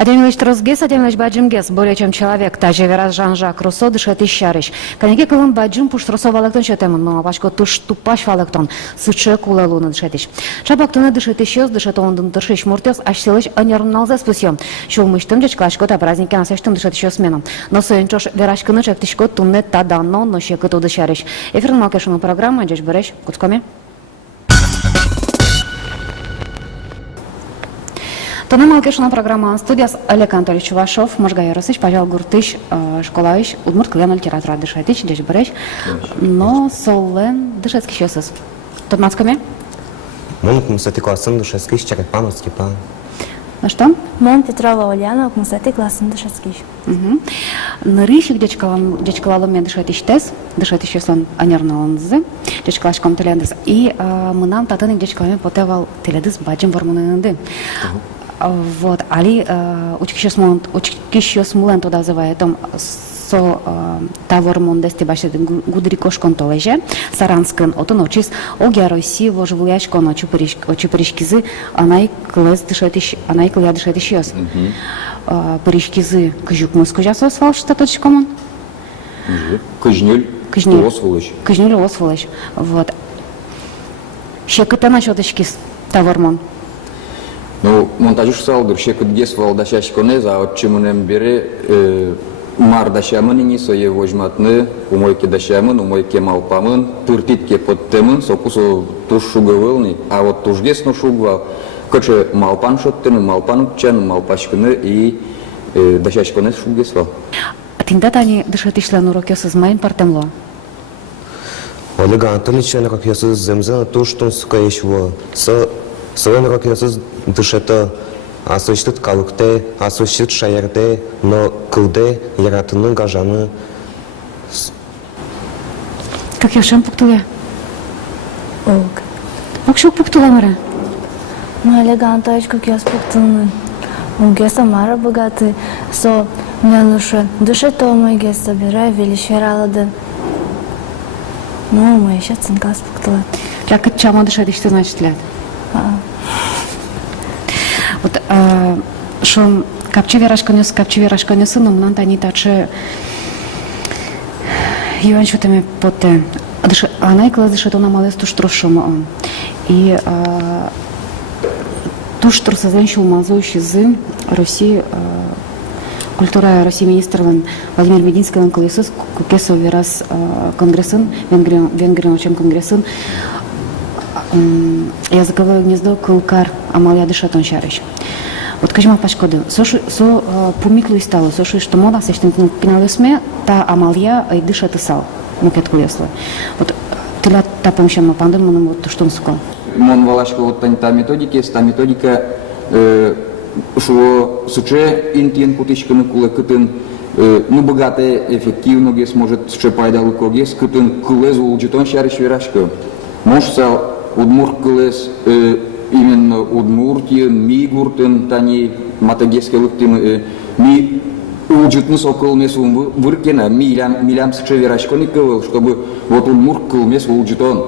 Адемилович Тросгес, Адемилович Баджимгес, более чем человек, таже вераз Жан-Жак Руссо дышет ищарыш. Канеге кылым Баджим пуш Руссо валактон чатемон, но пачко туш тупаш валактон, сыче кулалуна дышетиш. Шабактона дышет ищёс, дышет ондын дышиш муртес, аш селыш анерналзе спусьем. Шул мыштым дечклашко та праздники насештым дышет ищёс меном. Но соенчош верашкыны чектишко тунне тадано, но щекы ту дышарыш. Эфирн малкешуну программа, дечь береш, куцкоме. Тонем алкешна программа студияс Олег Анатольевич Чувашов, Можга Яросыч, Павел Гуртыч, школаич, Удмурт клен литература дышатич, деш береш, но солен дышецкий щесыз. Тотмацками? Мон кумсати классым дышецкий, Черепанов Степан. На что? Мон Петрова Оляна, кумсати классым дышецкий. Нырышик дечкалалым мен дышатич тез, дышатич щеслан анерналанзы, дечкалашком телендес. И мы нам татаник дечкалами потевал теледыз баджим вормунынды. Вот, али учкищос мулен туда называет там со тавормон дести башет гудрикош контолеже саранскын отон очис оги России вожвуяш кон очуперишкизы анай клез дышетиш анай кля дышетишиос перишкизы кыжук мыскожас освал что точкомон Кыжнюль осволыш. Кыжнюль осволыш. Вот. Щекыта начотышкиз тавормон. Ну, монтажуш салдыр, шекыт гес валдашаш конез, а от чемунем бере мар дашамын ини сое вожматны, умойке дашамын, умойке малпамын, тыртитке подтемын, сокусо туш шугавылни, а вот туш гес но шугвал, коче малпан шоттыны, малпан чан, малпашкыны и дашаш конез шугес вал. Тинда тани дышатишлен урокёсыз майын партемло. Олег Анатольевич урокёсыз земзен туштун сукаешво. Соен урокёсыз дышета асочтыт калыкте, асочтыт шаярде, но кылде яратыны гажаны. Как яшем пуктуле? Олг. Пукшук пуктула мара? Ну, Олег Анатольевич, как я спуктаны. У Геса Мара богатый, со мне лучше дышит то мой Гес собирай, величералады. Ну, мы еще цинка спуктала. Как чама дышатиш, что значит лет? Вот, что капчи верашканёсы, но мнан тани таче юан шутами поте. Анай класс дышит он амалес туш трошома. И туш тросозенщил малзующий зы России культура России министрлан Владимир Мединский он колесос кукесо верас конгрессын Венгрия чем конгрессын языковое гнездо кылкар амалия дышатон шарыш. Вот каждый пашкоды со пумиклу и стало со что мода сештен пиналесме та амалия и дышат сал мукет кулесло. Вот тела та помощь мы пандем мы вот что он суко. Мон валашка вот та методика что суче интиен путичканы куле кытын ну богатые эффективно гес может счепайда луко гес кытын кулез улжитон шарыш верашка. Можса Удмурт кылез именно Удмуртия, Мигуртен, тани матагескелыктым ми улжитны сокол мес выркена, милям сыче верашканы кывыл, чтобы вот Удмурт кыл мес улжитон.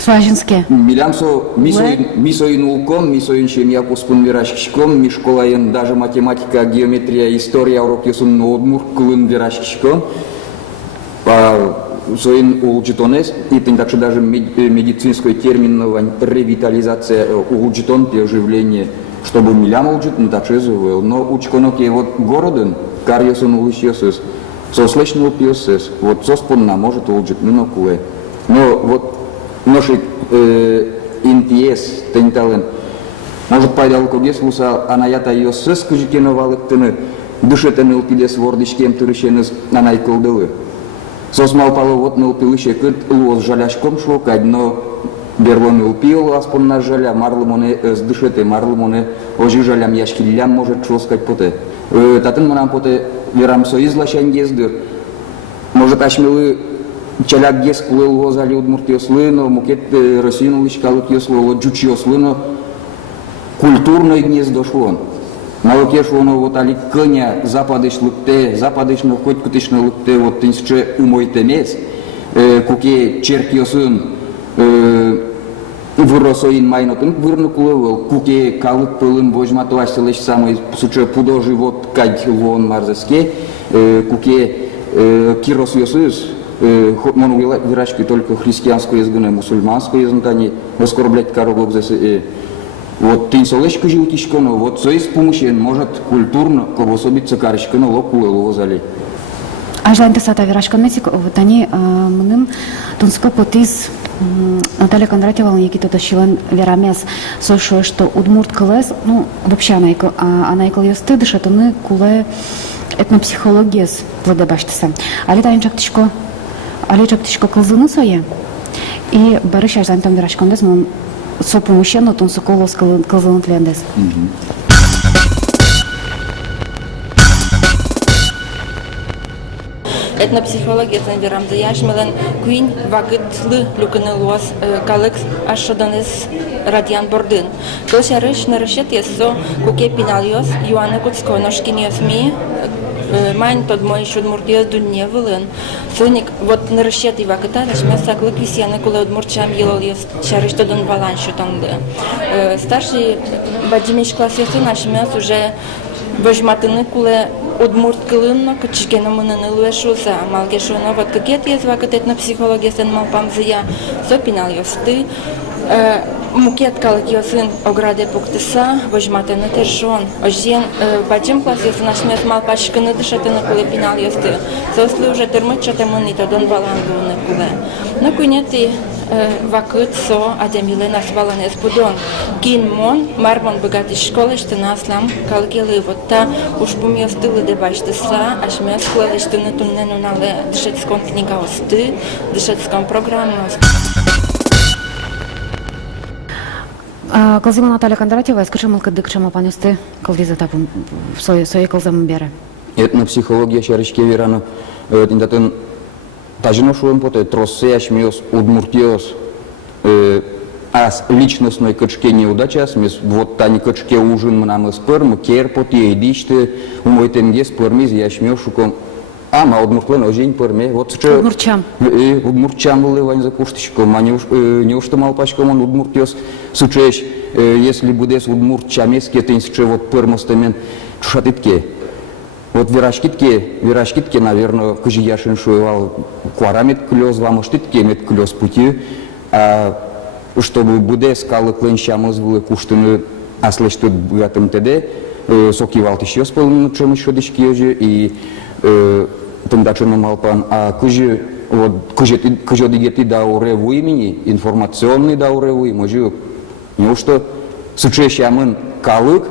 Сважинске. Милямсо мисоин улком, мисоин шемья поспун верашкишком, ми школаен даже математика, геометрия, история уроки сун Удмурт кылын верашкишком. Соин улжитонес, и так что даже медицинский термин ревитализация улжитон, оживление, чтобы милям улжит, ну так что звал. Но учконок и вот городен, карьесон улжитосес, сослечный упьесес, вот соспонна может улжит, ну куле. Но вот ношик интиес тентален, может пайдал когес луса, анаята ее сыскажикеновалык тыны, дышетен илпилес вордичкем тырышеныз анайкылдылы. Сосмал вот на упилыше кыт луос жаляшком шлокать, но берлон упил аспон жаля, марлымоне сдышете, марлымоне ожи жалям яшкилям может шлоскать поте. Татын манам поте верам соизлашан ездыр. Может ашмилы чаляк гес кулыл лозали удмуртиослы, но мукет Россию личкалык ёсло, вот джучиослы, но культурное гнездо шлон. Малокеш воно вот али коня западыш но хоть кутышно лукте вот тинсче умой темес, куке черкиосын выросоин майнотын вырнукулывал, куке калык пылым вожматывайся лишь самый суче пудо живот кать вон марзеске, куке кирос йосыз, мону вирачки только христианскую язык, мусульманскую язык, они оскорблять кароглок здесь. Вот ты солешку живутишко, но вот со есть помощи может культурно кобособиться карочка, но локулы зали. А жаль, сата вирашкан метик, вот они мным тунско потис Наталья Кондратьева, Никита Тащилан Верамес, сошо, что удмурт кылес, ну вообще она и кылесты дышат, он куле этнопсихология с владебаштеса. Али тайн чактишко кылзыны сое, и барыш аждан там вирашкан дес, мон сопу мужчину, тунсо колос кылзыны тлендес. Этнопсихология санверам заяш мелен куин вагытлы люканелуас калекс ашоданес радиан бордын. Кылшарыш нарышет ессо куке пиналиос юана куцконошкиниос ми майн тод мой шудмуртиос дунне вылын. Соник вот нарышет и вагыталаш мясаклы квисяны куле удмурчам елолиос шарыш тодон балан шутанды. Старший баджимиш класс есы наш мяс уже вожматыны куле удмурт кылынно кычкена мыныны луэшуса малгешуна вот какие есть вакат этнопсихология сен малпам зая сопинал ёсты мукет калык ёсын ограде пуктыса вожматыны тершон ожен баджим класс ёсы наш мес малпашкыны дышатыны куле пинал ёсты сосли уже термыт чатамыны тодон балангуны куле но кунети вакыт со адемиле назвалан эспудон кин мон мармон богатый школы что наслам калгелы вот та уж помню стылы дебаштыса аж мес клали что на туннену нале дышецком книга осты дышецком программу Кылзыма Наталья Кондратьева, скажи, мол, кадык чама панюсты кылдиза тапым своей кылзамын бере. Этнопсихология шарышке верано, индатын тажино шуем поте тросеяш миос удмуртиос ас личностной качке неудача, смес вот тани качке ужин мнамы сперм, кер поте идиште, умойтенге спермиз яшмешуком. Ама удмуртлен ожень перме, вот что. Удмурчам. Удмурчам выливань за куштичком, а неужто малпачком он удмуртиос сучеш, если будес удмурчамеске, тень суче вот пермостамен чушатитке. Вот вирашкитке, наверное, кожияшин шуевал кварамет клёс, вамоштитке мет клёс пути, а чтобы будес калык ленщамыз вылы куштыны аслештут бгатым теде, сокивал тишьё спылын чем еще дички ежи, и тындачыны малпан, а кожи дигети дауреву имени, информационный дауреву, можу, неужто сучещамын калык,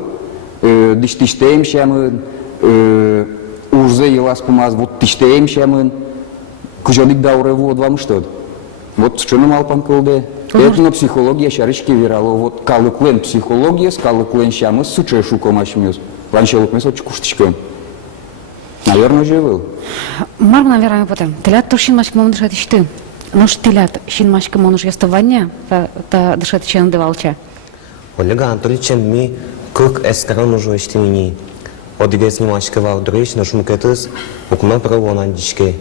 диштиштеемщамын, уже елас помаз, вот тиштеемщамын, кожодик дауреву от вам что? Вот что на малпан кылде? Это психология шарышки вирало, вот калыклен психология, калыклен щамыз сучешу комашмюз, планшелок месочек куштичком. Наверное, живыл. Марм, наверное, потом. Телят то шинмашки мон дышать ишты. Нож телят шинмашки мон уж ястование, та дышать чен девалча. Олега Анатольевичем ми кык эскаран уже иштемини. Одиге снимашки вал дрыш на шумкетыз, укно правонан дишке.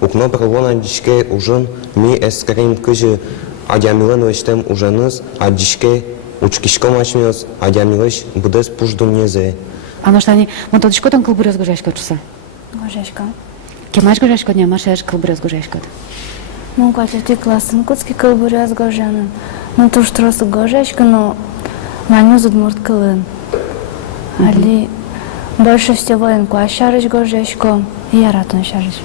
Укно правонан дишке ужин ми эскарим кыжы адямилен өштем ужаныз, а дишке учкишком ашмёз, адямилыш будес пуждун незе. А ну что они, вон тот шкот он кылбурез гужашка чуса. Гожешка. Кемаш гужашка не машеш кылбурез гужашка. Ну, кача ти классын куцки кылбурез гожанын. Ну, то что раз гожешка, но маню удмурт кылын. Али больше всего инку ашарыш гожешко, и я ратун шарыш.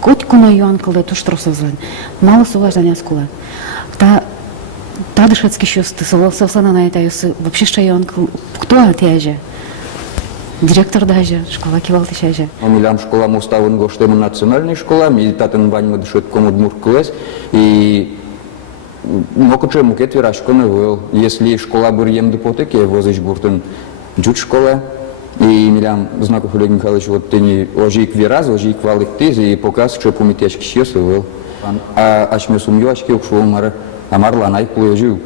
Коть куно юан кылды туш тросозлен. Мало сулаш заняс кула. Та дышецкий щусты, совсана на это юсы. Вообще что юан кыл... Кто отъезжа? Директор даже, школа кивал тысяча. Милям школа муставын гоштем национальной школа, и татын ваньма дышит кому дмуркулес, и много чему кетверашко не был. Если школа бурьем депотеке, возишь буртен джут школа, и милям знаков Олег Михайлович, вот ты не ложик вираз, ложик валик тез, и показ, что помитяшки щесы был. А ашме сумьюашки укшул мара, амарла найкуле жил,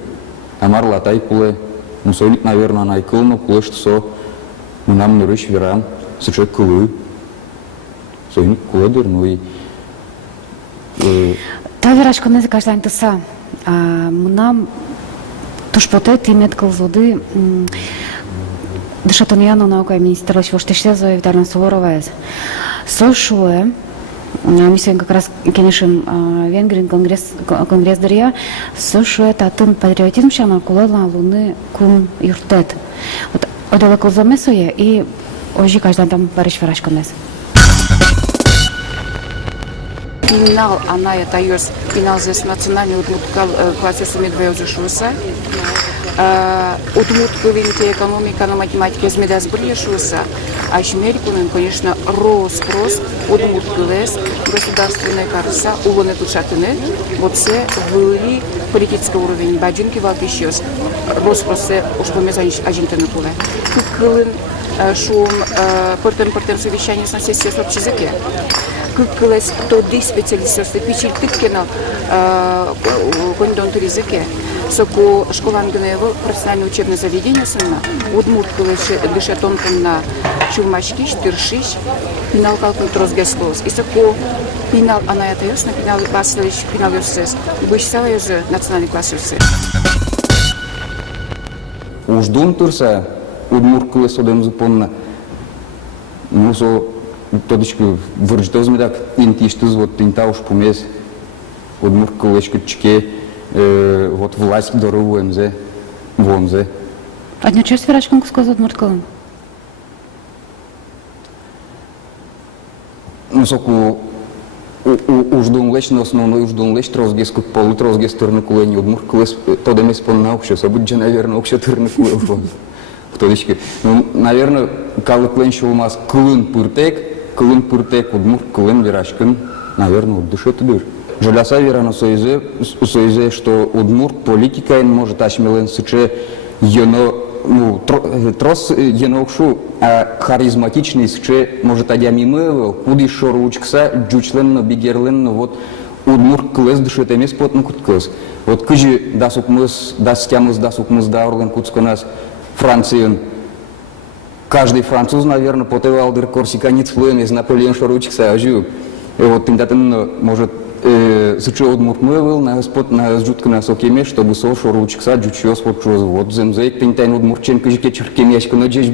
амарла тайкуле, мусолик, наверное, найкул, но куле что со. Нам нырыш верам, сычет кулы, союник кулы дурной. Та вирашка не каждый тыса, Нам туш поте тимет кылзуды дышатоньяно наука министрлыч воштешсе Зоя Витальевна Суворова. Сошуе, мы сегодня как раз кенешим Венгрин конгресс дырья, сошуе татын патриотизм шана кулала луны кум юртет. Вот одела кылзамесуе и ожи каждый там барыш варашканес. Пинал, она это ёс, пинал здесь национальный удмурткал классе сумедвею зашуса. Удмуртковинки экономика на математике змедас бришуса. А шмелькунен, конечно, рос, удмуртковес, государственная карса, улоны тушатыны. Вот це вылили политический уровень. Баджинки валпищёс. Рос-просе, уж помезанич аджинтаны пуле. Кукылын, шум, портем совещание с насестья с общезыке. Кыкылась тоді спеціалістів, пічіль тиккено кондон языке. Соку школам гнево профессиональное учебное заведение сына. Удмурткылась дышатонком на чумачки, штыршиш, пинал калкун трозгеслос. И соку пинал она это ясно, пинал баслыш, пинал юсес. Бышсава уже национальный класс юсес. Уждун турса, удмурткылась одем запомна. Ну, со тодички вържитозме так интиштуз вот инта уж помес удмурткылышкы чке вот власть дорогу эмзе вонзе. А не честь вирачком сказать удмурткалым? Ну, соку уждун леч, но основной уждун леч трозгес как полу трозгес тырныкулени удмурткылыс тодемес понна вообще, события, наверное, вообще тырныкулы. Тодички. Ну, наверное, калыкленщик у нас кылын пыртек, удмурт кылын вирашкин, наверное, от души тудыр. Желяса верано соизе, что удмурт политика может ашмелен сыче ено, ну, трос ено окшу, а харизматичный сыче может адямимывел, куди шоручкса, джучлен, бигерлен, вот удмурт кылыс души темес потно кут кылыс. Вот кыжи дасукмыз, дастямыз, дасукмыз даурлен кутско нас Франциен. Каждый француз, наверное, потевал дыр корсиканец флуен из Наполеон шоручкса ажу. И вот тимдатын может сыче удмуртмывыл на господ на жутко на сокеме, чтобы со шоручкса джучиос вот чоз вот земзейк тинтайн удмуртчен кыжике чуркемяшка, но джеш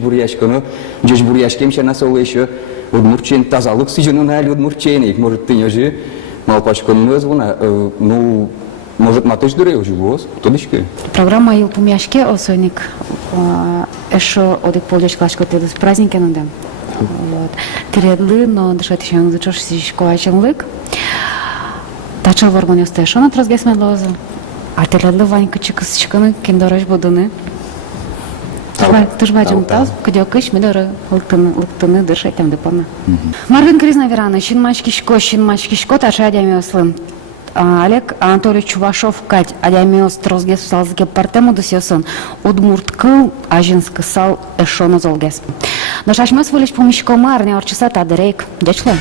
буряшкем ща насол еще удмуртчен тазалык сижену на удмуртчене, может ты не жи малпачкон мызвуна, ну может матыш дыре уже голос, тодички. Программа ил пумяшке осойник эшо одик полдеш клашко тедус праздники надам. Вот. Тиредлы, но дышать еще не зачешь сишко аченлык. Тачал воргон ёсте эшо на трозгесмен лозу. А тиредлы ванька чикысчканы кендорож будуны. Туж бачим таз, кадёкыш медоры лыктыны дышать там депона. Марвин Кризна Верана, щин-мачки-шко, таша адямёслым. Олег Анатольевич Чувашов, Кать, адямиос трозгес салзге партему досьёсын, удмурт кыл, ажинск сал эшоно золгес. Но шашмас вылечь помещиком арня орчаса тадырейк. Дечло.